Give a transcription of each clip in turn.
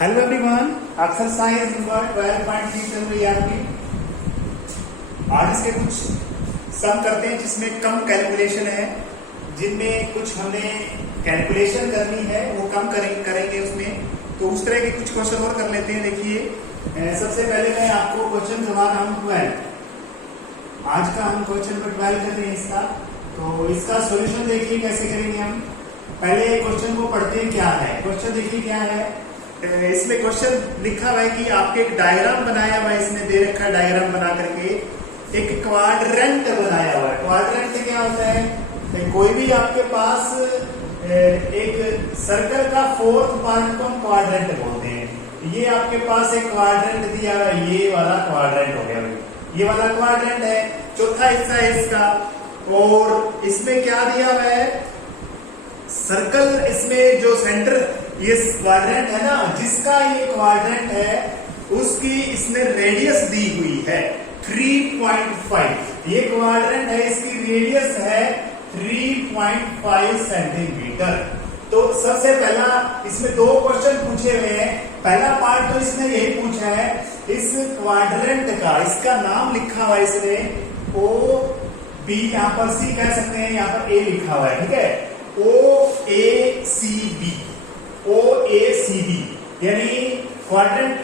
Hello everyone, exercise number 12.3 चल रही है आपकी। आज इसके कुछ सम करते हैं जिसमें कम कैलकुलेशन है, जिनमें कुछ हमें कैलकुलेशन करनी है वो कम करेंगे उसमें। तो उस तरह के कुछ क्वेश्चन और कर लेते हैं। देखिए, सबसे पहले मैं आपको क्वेश्चन करवा रहा हूँ 12। आज का हम क्वेश्चन नंबर 12 कर रहे हैं इसका। तो इसका सोल्यूशन देखिए कैसे करेंगे हम। पहले क्वेश्चन को पढ़ते हैं क्या है। क्वेश्चन देखिए क्या है। इसमें क्वेश्चन लिखा हुआ है कि आपके एक डायग्राम बनाया हुआ है, इसमें दे रखा है डायग्राम बना करके एक क्वाड्रेंट बनाया हुआ है। क्वाड्रेंट क्या होता है? कोई भी आपके पास एक सर्कल का फोर्थ पार्ट को हम क्वाड्रेंट बोलते हैं। ये आपके पास एक क्वाड्रेंट दिया हुआ है, ये वाला क्वाड्रेंट हो गया, ये वाला क्वाड्रेंट है, चौथा हिस्सा है इसका। और इसमें क्या दिया हुआ है? सर्कल, इसमें जो सेंटर ये क्वाड्रेंट है ना, जिसका ये क्वाड्रेंट है उसकी इसमें रेडियस दी हुई है 3.5। ये क्वाड्रेंट है, इसकी रेडियस है 3.5 सेंटीमीटर। तो सबसे पहला इसमें दो क्वेश्चन पूछे हुए हैं। पहला पार्ट तो इसने यही पूछा है, इस क्वाड्रेंट का इसका नाम लिखा हुआ है इसने ओ बी, यहां पर सी कह सकते हैं, यहां पर ए लिखा हुआ है, ठीक है। ओ ए सी बी, ओ ए सी बी यानी क्वाड्रेंट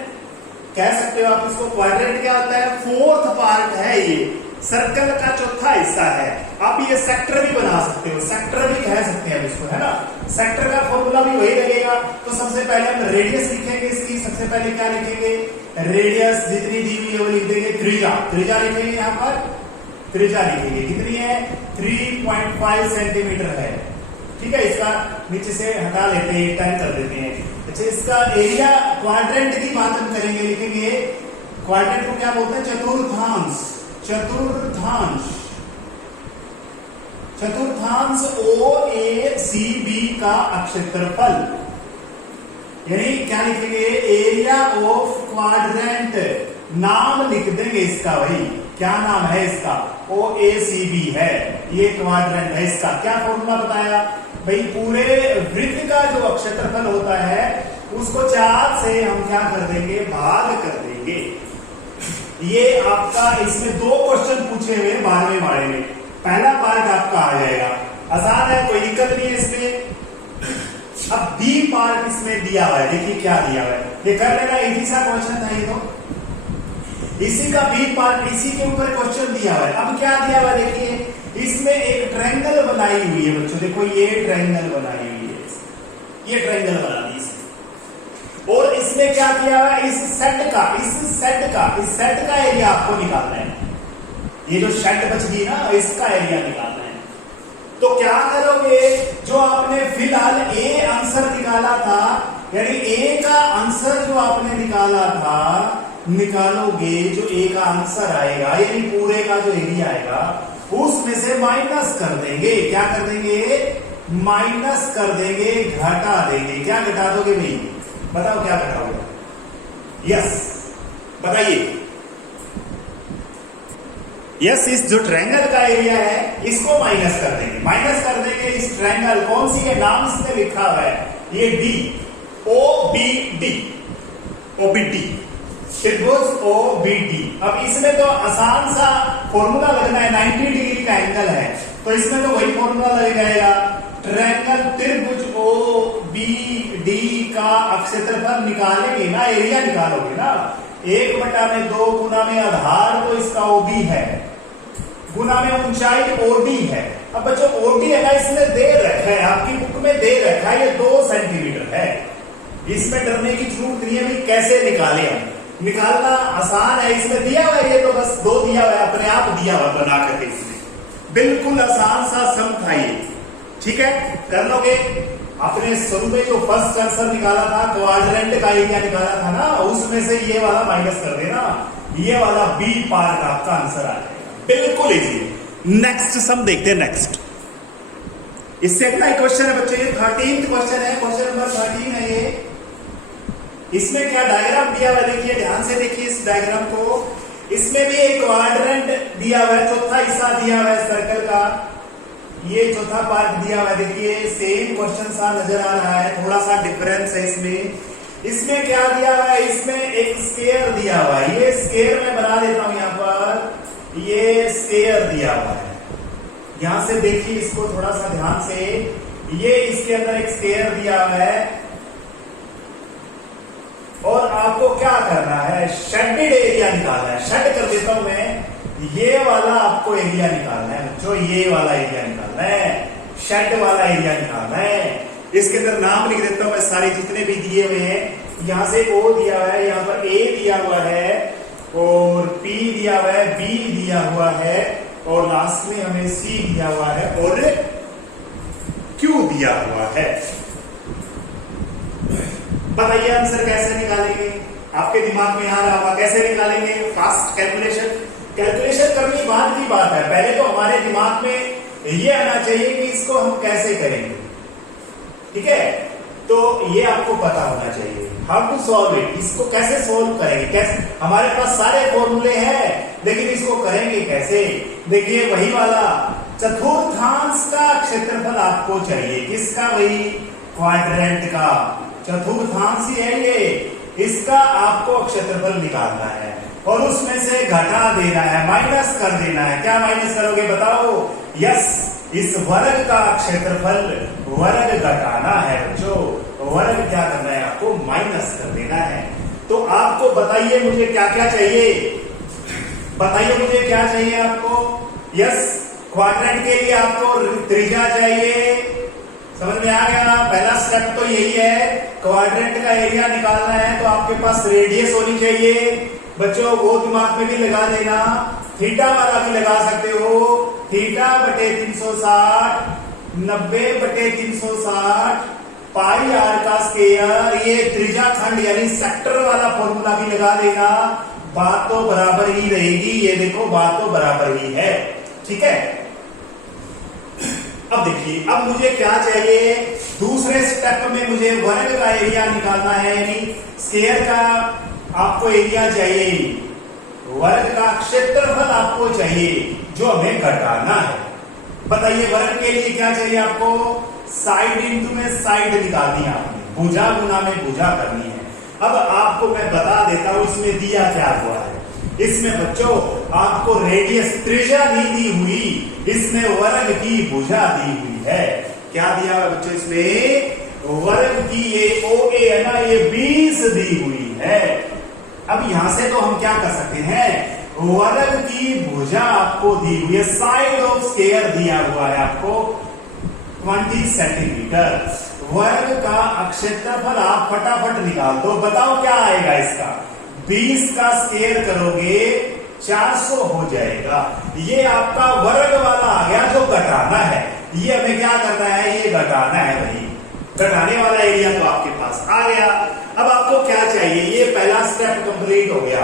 कह सकते हो आप इसको। क्वाड्रेंट क्या होता है? फोर्थ पार्ट है, ये सर्कल का चौथा हिस्सा है। आप ये सेक्टर भी बना सकते हो, सेक्टर भी कह सकते हैं इसको, है ना। सेक्टर का फॉर्मूला भी वही लगेगा। तो सबसे पहले हम रेडियस लिखेंगे इसकी। सबसे पहले क्या लिखेंगे? रेडियस जितनी दी हुई है वो लिख देंगे। त्रिज्या लिखेंगे, यहां पर त्रिज्या लिखेंगे, कितनी है? 3.5 सेंटीमीटर है, ठीक है। इसका नीचे से हटा लेते हैं, 10 कर देते हैं। अच्छा, इसका एरिया, क्वाड्रेंट की बात हम करेंगे, लिखेंगे क्वाड्रेंट को क्या बोलते हैं? चतुर्थांश। चतुर्थांश, चतुर्थांश ओ ए सी बी का क्षेत्रफल, यानी क्या लिखेंगे? Area of quadrant. नाम लिख देंगे इसका, भाई क्या नाम है इसका? ओ ए सी बी है, ये क्वाड्रेंट है। इसका क्या फॉर्मूला बताया भाई? पूरे वृत्त का जो क्षेत्रफल होता है उसको 4 से हम क्या कर देंगे? भाग कर देंगे। ये आपका इसमें दो क्वेश्चन पूछे हुए 12वें बारे में। पहला पार्ट आपका आ जाएगा, आसान है, कोई दिक्कत नहीं है इसमें। अब बी पार्ट इसमें दिया हुआ है, देखिए क्या दिया हुआ है, ये कर लेना, इजी सा क्वेश्चन था ये। तो इसी का बी पार्ट, इसी के ऊपर क्वेश्चन दिया हुआ है। अब क्या दिया हुआ है देखिए, इसमें एक ट्रायंगल बनाई हुई है बच्चों। देखो ये ट्रायंगल बनाई हुई है, ये ट्रायंगल बना दी इसने। और इसमें क्या किया हुआ है? इस सेट का एरिया आपको निकालना है। ये जो सेट बच गई ना, इसका एरिया निकालना है। तो क्या करोगे? जो आपने फिलहाल ए आंसर निकाला था, यानी ए का आंसर जो आपने निकाला था, निकालोगे जो ए का आंसर आएगा, यानी पूरे का जो एरिया आएगा, उसमें से माइनस कर देंगे। क्या कर देंगे? माइनस कर देंगे, घटा देंगे। क्या घटा दोगे भाई? बताओ क्या घटाओगे? यस, बताइए। यस, इस जो ट्रायंगल का एरिया है इसको माइनस कर देंगे। माइनस कर देंगे इस ट्रायंगल, कौन सी है? नाम इसमें लिखा हुआ है ये D, O B D, O B D, त्रिभुज ओ बी डी। अब इसमें तो आसान सा फॉर्मूला लगना है, 90 डिग्री का एंगल है, तो इसमें तो वही फॉर्मूला लग जाएगा। ट्रायंगल त्रिभुज ओ बी डी का क्षेत्रफल निकालेंगे ना, एरिया निकालोगे ना। 1/2 गुना में आधार तो इसका ओबी है, गुना में ऊंचाई ओडी है। अब बच्चों ओडी है ना, इसमें दे रखा है, आपकी बुक में दे रखा है, ये 2 सेंटीमीटर है। इसमें डरने की जरूरत नहीं है भी कैसे निकाले हम। निकालना आसान है, इसमें दिया हुआ है, ये तो बस 2 दिया हुआ है, अपने आप दिया हुआ बना करके। इसमें बिल्कुल आसान सा सम था ये, ठीक है, कर लोगे। आपने शुरू में जो फर्स्ट आंसर निकाला था, क्वाड्रेंट का एरिया निकाला था ना, उसमें से ये वाला माइनस कर देना, ये वाला बी पार्ट आपका आंसर आ जाएगा। बिल्कुल इजी। नेक्स्ट सम देखते हैं। नेक्स्ट इससे अगला क्वेश्चन है बच्चे, 13th क्वेश्चन है, क्वेश्चन नंबर 13 है ये। इसमें क्या डायग्राम दिया हुआ है देखिए, ध्यान से देखिए इस डायग्राम को। इसमें भी एक क्वाड्रेंट दिया हुआ है, चौथा हिस्सा दिया हुआ है सर्कल का, ये चौथा पार्ट दिया हुआ है। देखिए सेम क्वेश्चन सा नजर आ रहा है, थोड़ा सा डिफरेंस है इसमें। इसमें क्या दिया हुआ है, इसमें एक स्केयर दिया हुआ है, ये स्केयर मैं बना देता हूं यहां पर, ये स्केयर दिया हुआ है। यहां से देखिए इसको थोड़ा सा ध्यान से, ये इसके अंदर एक स्केयर दिया हुआ है और आपको क्या करना है, शेडेड एरिया निकालना है। शेड कर देता हूं मैं, ये वाला आपको एरिया निकालना है बच्चों, ये वाला एरिया निकालना है, शेड वाला एरिया निकालना है। इसके अंदर नाम लिख देता हूं मैं सारे जितने भी दिए हुए हैं। यहां से O दिया हुआ है, यहां पर A दिया हुआ है और P दिया हुआ है, B दिया हुआ है और लास्ट में हमें C दिया हुआ है और Q दिया हुआ है। बताइए आंसर कैसे निकालेंगे, आपके दिमाग में आ रहा होगा कैसे निकालेंगे। फास्ट कैलकुलेशन करनी बाद की बात है, पहले तो हमारे दिमाग में ये आना चाहिए कि इसको हम कैसे करेंगे, ठीक है। तो ये आपको पता होना चाहिए हाउ टू सॉल्व इट, इसको कैसे सॉल्व करेंगे, कैसे। हमारे पास सारे फॉर्मूले हैं लेकिन इसको करेंगे कैसे। देखिए वही वाला चतुर्थांश का क्षेत्रफल आपको चाहिए, किसका, वही क्वाड्रेंट का चतुर्थांश ही है ये, इसका आपको क्षेत्रफल निकालना है और उसमें से घटा देना है, माइनस कर देना है। क्या माइनस करोगे बताओ, यस, इस वर्ग का क्षेत्रफल वर्ग घटाना है बच्चों, वर्ग क्या करना है आपको, माइनस कर देना है। तो आपको बताइए मुझे क्या क्या चाहिए, बताइए मुझे क्या चाहिए आपको। यस, क्वाड्रेंट के लिए आपको त्रिज्या चाहिए, समझ में आ गया। पहला स्टेप तो यही है, क्वाड्रेंट का एरिया निकालना है तो आपके पास रेडियस होनी चाहिए बच्चों, वो दिमाग में भी लगा देना। थीटा वाला भी लगा सकते हो, थीटा बटे 360, 90/360 पाई आर का स्क्वायर, ये त्रिज्या खंड यानी सेक्टर वाला फॉर्मूला भी लगा देना। बात तो बराबर ही रहेगी, ये देखो बात तो बराबर ही है, ठीक है। अब देखिए, अब मुझे क्या चाहिए, दूसरे स्टेप में मुझे वर्ग का एरिया निकालना है, यानी स्क्वायर का आपको एरिया चाहिए, वर्ग का क्षेत्रफल आपको चाहिए जो हमें घटाना है। बताइए वर्ग के लिए क्या चाहिए आपको, साइड इंटू में साइड निकालनी है आपने, भुजा गुना में भुजा करनी है। अब आपको मैं बता देता हूं इसमें दिया क्या हुआ है। इसमें बच्चों आपको रेडियस त्रिज्या नहीं दी हुई, इसमें वर्ग की भुजा दी हुई है। क्या दिया हुआ बच्चों, इसमें वर्ग की ये OA है ना, ये 20 दी हुई है। अब यहां से तो हम क्या कर सकते हैं, वर्ग की भुजा आपको दी हुई है, साइड ऑफ स्क्वायर दिया हुआ है आपको 20 सेंटीमीटर। वर्ग का क्षेत्रफल आप फटाफट निकाल दो, बताओ क्या आएगा इसका, 20 का स्क्वायर करोगे 400 हो जाएगा। ये आपका वर्ग वाला आ गया जो घटाना है, ये हमें क्या करना है, ये घटाना है भाई, घटाने वाला एरिया तो आपके पास आ गया। अब आपको क्या चाहिए, ये पहला स्टेप कंप्लीट हो गया,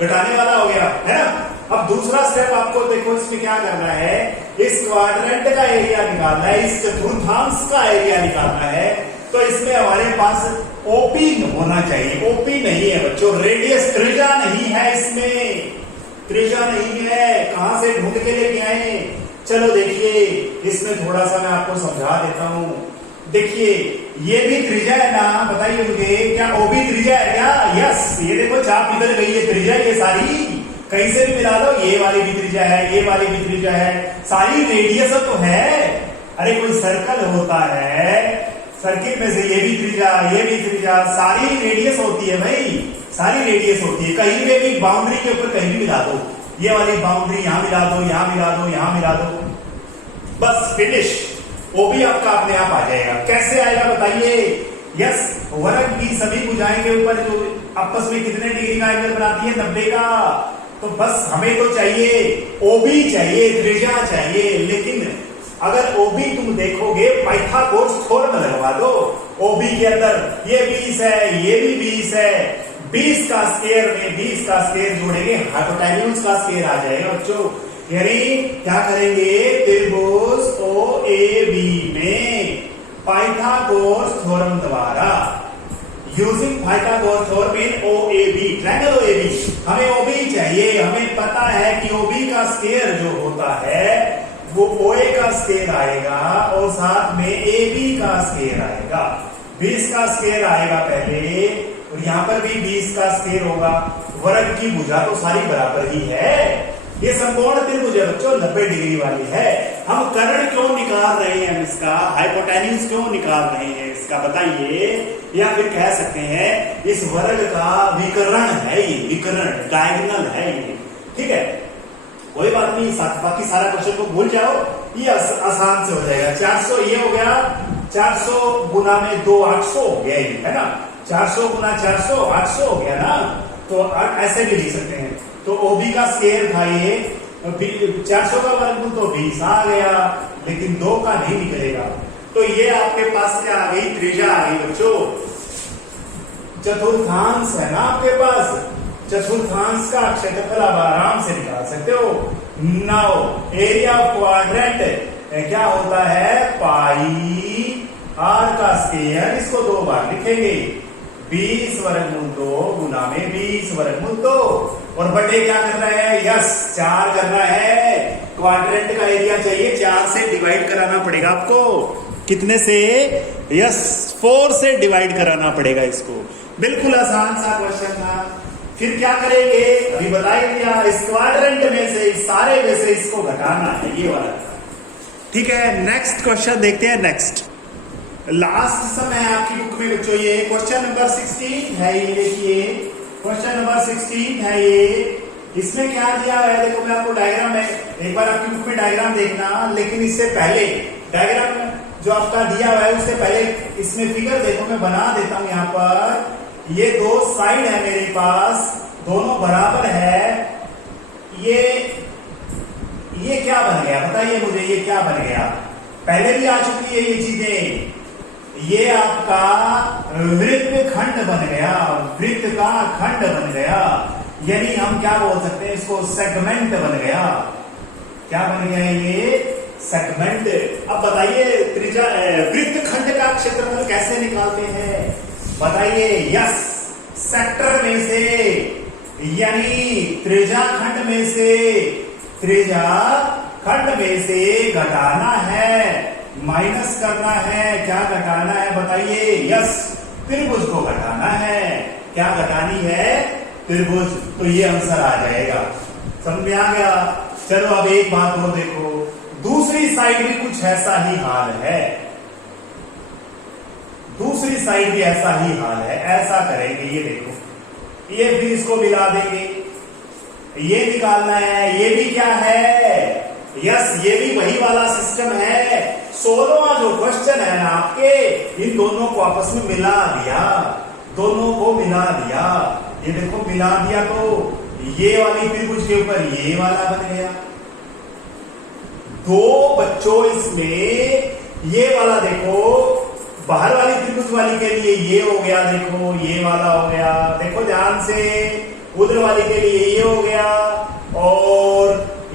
घटाने वाला हो गया है ना। अब दूसरा स्टेप आपको देखो, इसमें क्या करना है, इस क्वाड्रेंट का एरिया निकालना है, इस चतुर्थांश का एरिया निकालना है। तो इसमें हमारे पास ओपी होना चाहिए, ओपी नहीं है बच्चों, रेडियस त्रिज्या नहीं है, इसमें त्रिज्या नहीं है, कहां से ढूंढ के लेके आए। चलो देखिए, इसमें थोड़ा सा मैं आपको समझा देता हूं। देखिए ये भी त्रिज्या है ना, बताइए मुझे, क्या ओबी त्रिज्या है क्या, यस। ये देखो चाप इधर गई है त्रिज्या, ये सारी कहीं से भी मिला लो, ये वाली भी त्रिज्या है, ये वाली भी त्रिज्या है, सारी रेडियस तो है। अरे कोई सर्कल होता है, सर्किल में से ये भी त्रिज्या, ये भी त्रिज्या, सारी रेडियस होती है भाई, सारी रेडियस होती है। कहीं पे भी बाउंड्री के ऊपर कहीं भी मिला दो, ये वाली बाउंड्री यहां मिला दो, यहां मिला दो, यहां मिला दो, बस फिनिश, वो भी आपका अपने आप आ जाएगा। कैसे आएगा बताइए, यस, वर्ग की सभी भुजाएं के ऊपर जो आपस में कितने डिग्री का एंगल बनाती है, 90 का। तो बस हमें तो चाहिए ओबी चाहिए, त्रिज्या चाहिए, लेकिन अगर ओबी तुम देखोगे पाइथागोरस थ्योरम लगवा दो, ओबी के अंदर ये 20 है, ये भी 20 है, 20 का स्क्वायर में 20 का स्क्वायर जोड़ेंगे, हाइपोटेन्यूज का स्क्वायर आ जाएगा बच्चों। यानी क्या करेंगे, त्रिभुज OAB में पाइथागोरस थ्योरम द्वारा, using Pythagoras theorem in OAB, triangle OAB, हमें OB चाहिए, हमें पता है कि OB का स्क्वायर जो होता है वो OA का स्क्वायर आएगा और साथ में AB का स्क्वायर आएगा। 20 का स्क्वायर आएगा पहले, यहाँ पर भी 20 का स्क्वायर होगा। वर्ग की भुजा तो सारी बराबर ही है। ये समकोण त्रिभुज है बच्चों, 90 डिग्री वाली है। हम कर्ण क्यों निकाल रहे हैं इसका, हाइपोटेन्यूज क्यों निकाल रहे हैं इसका बताइए। या फिर कह सकते हैं इस वर्ग का विकर्ण है, ये विकर्ण डायगोनल है ये, ठीक है। कोई बात नहीं, बाकी सारा क्वेश्चन को भूल जाओ, ये आसान से हो जाएगा। 400 ये हो गया, 400 गुना में 2 800 हो गया ये, है ना। 400 गुना 400 800 हो गया ना। तो ऐसे भी लिख सकते हैं। तो ओबी का स्क्वायर था ये, 400 का वर्गमूल तो 20 आ गया, लेकिन 2 का नहीं निकलेगा। तो ये आपके पास क्या आ गई, त्रिज्या आ गई बच्चों। चतुर्थांश है ना आपके पास, चतुर्थांश का क्षेत्रफल आप आराम से निकाल सकते हो। नाउ एरिया ऑफ क्वाड्रेंट क्या होता है, पाई आर का स्क्वायर, इसको 2 बार लिखेंगे। 20 वर्गमूल 2 गुना में 20 वर्गमूल 2, और बटे क्या करना है, यस 4 करना है। क्वाड्रेंट का एरिया चाहिए, 4 से डिवाइड कराना पड़ेगा आपको। कितने से, यस 4 से डिवाइड कराना पड़ेगा इसको। बिल्कुल आसान सा क्वेश्चन था। फिर क्या करेंगे, अभी बता ही दिया, इस क्वाड्रेंट में से, इस सारे में से इसको घटाना है, ये वाला। ठीक है, नेक्स्ट क्वेश्चन देखते हैं। नेक्स्ट लास्ट समय आपकी बुक में बच्चों ये क्वेश्चन नंबर 16 है, ये देखिए क्वेश्चन नंबर 16 है ये। इसमें क्या दिया है, देखो मैं आपको डायग्राम में, एक बार आपकी बुक में डायग्राम देखना, लेकिन इससे पहले डायग्राम जो आपका दिया हुआ है उससे पहले इसमें फिगर देखो, मैं बना देता हूं। यहाँ पर ये 2 साइड है मेरे पास, दोनों बराबर है। ये क्या बन गया बताइए मुझे, ये क्या बन गया, पहले भी आ चुकी है ये चीजें। ये आपका वृत्त खंड बन गया, वृत्त का खंड बन गया, यानी हम क्या बोल सकते हैं इसको, सेगमेंट बन गया। क्या बन गया ये, सेगमेंट। अब बताइए त्रिज्या वृत्त खंड का क्षेत्रफल कैसे निकालते हैं बताइए। यस, सेक्टर में से, यानी त्रिज्या खंड में से, त्रिज्या खंड में से घटाना है, माइनस करना है। क्या घटाना है बताइए, यस त्रिभुज को घटाना है। क्या घटानी है, त्रिभुज। तो ये आंसर आ जाएगा, समझ में आ गया। चलो अब एक बात और देखो, दूसरी साइड भी कुछ ऐसा ही हाल है, दूसरी साइड भी ऐसा ही हाल है। ऐसा करेंगे, ये देखो, ये भी इसको मिला देंगे, ये निकालना है। ये भी क्या है, यस ये भी वही वाला सिस्टम है। 16वां जो क्वेश्चन है ना आपके, इन दोनों को आपस में मिला दिया, दोनों को मिला दिया। ये देखो मिला दिया, तो ये वाली त्रिभुज के ऊपर ये वाला बन गया। 2 बच्चों इसमें ये वाला देखो, बाहर वाली त्रिभुज वाली के लिए ये हो गया, देखो ये वाला हो गया, देखो ध्यान से। उधर वाली के लिए ये हो गया, और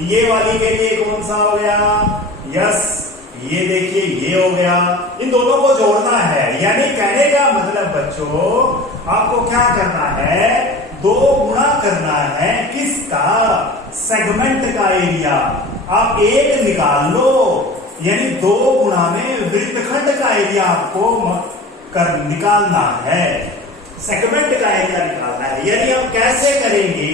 ये वाली के लिए कौन सा हो गया, यस ये देखिए ये हो गया। इन दोनों को जोड़ना है, यानी कहने का मतलब बच्चों आपको क्या करना है, 2 गुणा करना है किसका, सेगमेंट का एरिया। आप 1 निकाल लो, यानी 2 गुणा में वृत्तखंड का एरिया आपको निकालना है, सेगमेंट का एरिया निकालना है। यानी हम कैसे करेंगे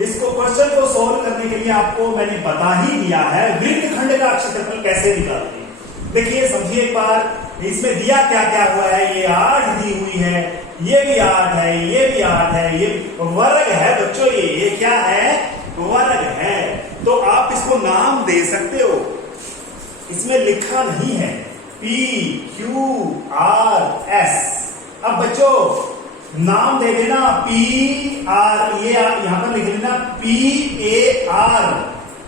इसको, क्वेश्चन को सोल्व करने के लिए आपको मैंने बता ही दिया है वृत्तखंड का क्षेत्रफल कैसे निकालते हैं। देखिए समझिए एक बार, इसमें दिया क्या क्या हुआ है, ये 8 दी हुई है, ये भी 8 है, ये भी 8 है, ये वर्ग है बच्चों, ये क्या है, वर्ग है। तो आप इसको नाम दे सकते हो, इसमें लिखा नहीं है PQRS। अब बच्चों नाम दे देना PR, ये यहां पर लिख लेना PAR।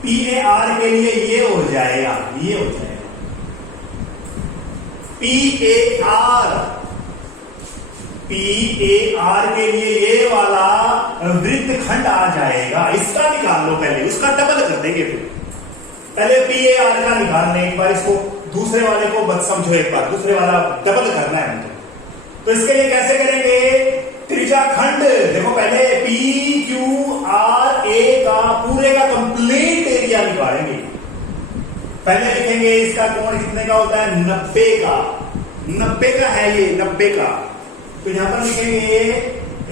PAR के लिए ये हो जाएगा, ये हो जाएगा PAR। PAR के लिए ये वाला वृत्तखंड आ जाएगा। इसका निकाल लो पहले, उसका डबल कर देंगे फिर। पहले PAR का निकाल लें एक बार, इसको दूसरे वाले को मत समझो, एक बार दूसरे वाला डबल करना है मुझे। तो इसके लिए कैसे करेंगे, त्रिज्या खंड देखो, पहले PQRA का पूरे का कंप्लीट एरिया निकालेंगे। पहले लिखेंगे इसका कोण कितने का होता है, 90 का, 90 का है ये, 90 का। तो यहां पर लिखेंगे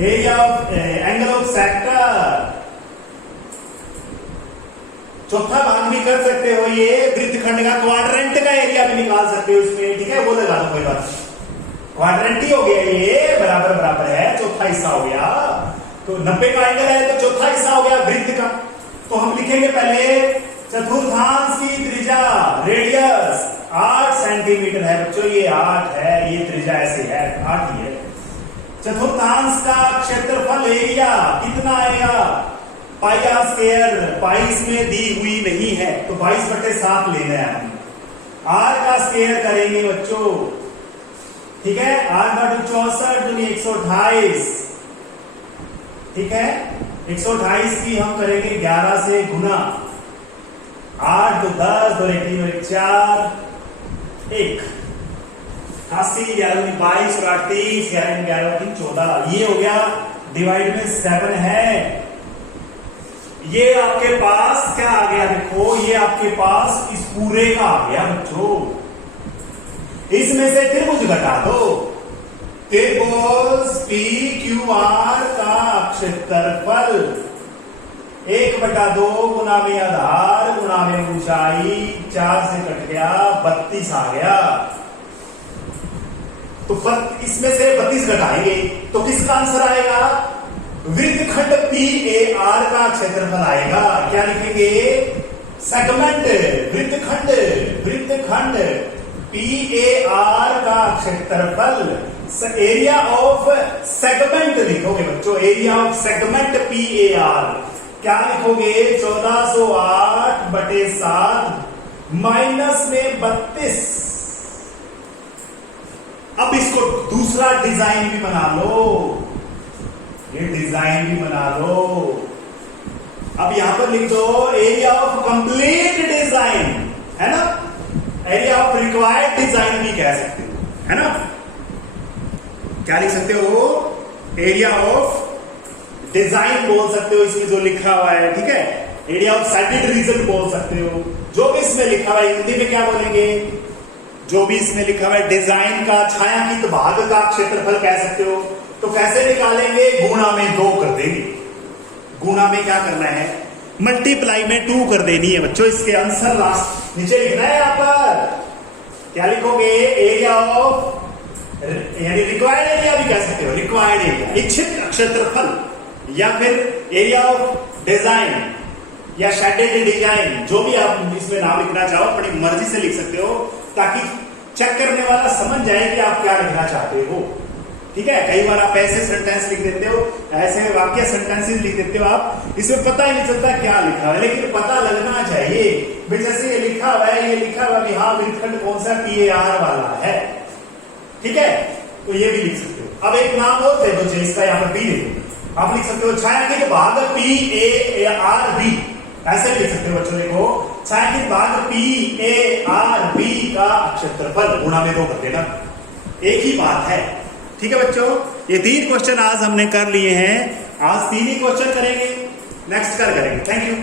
area of angle of sector. चौथा भाग भी कर सकते हो, ये वृत्तखंड का क्वाड्रेंट का एरिया भी निकाल सकते हो इसमें, ठीक है, वो लगा दो, कोई बात। क्वाड्रेंट ही हो गया ये, बराबर बराबर है, चौथा हिस्सा हो गया। तो 90 का एंगल है तो चौथा हिस्सा हो गया वृत्त का। तो हम लिखेंगे पहले चतुर्थांश की त्रिज्या, रेडियस 8 सेंटीमीटर है बच्चों, ये 8 है, ये त्रिज्या ऐसे है 8 ही है। चतुर्थांश का क्षेत्रफल एरिया कितना आएगा, पाई आर स्क्वायर, पाई इसमें दी हुई नहीं है तो 22/7 लेना है हम। आर का स्क्वायर करेंगे बच्चों, ठीक है, 8/64 दूनी 128, ठीक है, 128 की हम करेंगे 11 से गुना, 8 2 10 2 1 3 1 4 1 80 11 22 और 8 30 11 11 3 14, ये हो गया, डिवाइड में 7 है। ये आपके पास क्या आ गया, देखो ये आपके पास इस पूरे का आ गया बच्चों। इसमें से त्रिभुज घटा दो, त्रिभुज पी क्यू आर का क्षेत्रफल 1/2 गुना में आधार गुना में ऊंचाई, 4 से कट गया 32 आ गया। तो इसमें से 32 घटाएंगे तो किसका आंसर आएगा, वृत्तखंड पी ए आर का क्षेत्रफल आएगा। क्या लिखेंगे, सेगमेंट, वृत्तखंड पी ए आर का क्षेत्रफल, एरिया ऑफ सेगमेंट लिखोगे बच्चों, area of segment P A R क्या लिखोगे, 1408/7 माइनस में 32। अब इसको दूसरा डिजाइन भी बना लो, ये डिजाइन भी बना लो। अब यहां पर लिख दो एरिया ऑफ कंप्लीट डिजाइन, है ना, एरिया ऑफ रिक्वायर्ड डिजाइन भी कह सकते हो, है ना। क्या लिख सकते हो, एरिया ऑफ डिजाइन बोल सकते हो इसमें जो लिखा हुआ है, ठीक है, एरिया ऑफ साइडेड रीजन बोल सकते हो, जो भी इसमें लिखा हुआ है। हिंदी में क्या बोलेंगे, जो भी इसमें लिखा हुआ है, डिजाइन का छायांकित भाग का क्षेत्रफल कह सकते हो। तो कैसे निकालेंगे, गुणा में 2 कर देंगे। गुणा में क्या करना है, मल्टीप्लाई में 2 कर देनी है बच्चों। इसके आंसर लास्ट नीचे लिखना है यहाँ पर। क्या लिखोगे, एरिया ऑफ, यानी रिक्वायर्ड एरिया भी कह सकते हो, रिक्वायर्ड एरिया, इच्छित क्षेत्रफल, या फिर एरिया ऑफ डिजाइन या शेडेड डिजाइन, जो भी आप इसमें नाम लिखना चाहो अपनी मर्जी से लिख सकते हो, ताकि चेक करने वाला समझ जाए कि आप क्या लिखना चाहते हो, ठीक है। कई बार आप ऐसे सेंटेंस लिख देते हो, ऐसे वाक्य सेंटेंसेस लिख देते हो आप, इसमें पता ही नहीं चलता क्या लिखा है, लेकिन पता लगना चाहिए भाई, जैसे ये लिखा हुआ है, ये लिखा हुआ कि हाँ वृत्तखंड कौन सा पी ए आर वाला है, ठीक है, तो ये भी लिख सकते हो। अब एक नाम और थे बच्चे, इसका यहाँ पर बी लिखो, आप लिख सकते हो छायांकित भाग पी ए आर बी, ऐसे लिख सकते हो बच्चों। देखो छायांकित भाग पी ए आर बी का क्षेत्रफल गुणा में 2 कर देना, एक ही बात है, ठीक है बच्चों। ये 3 क्वेश्चन आज हमने कर लिए हैं, आज 3 ही क्वेश्चन करेंगे, नेक्स्ट कल करेंगे। Thank you.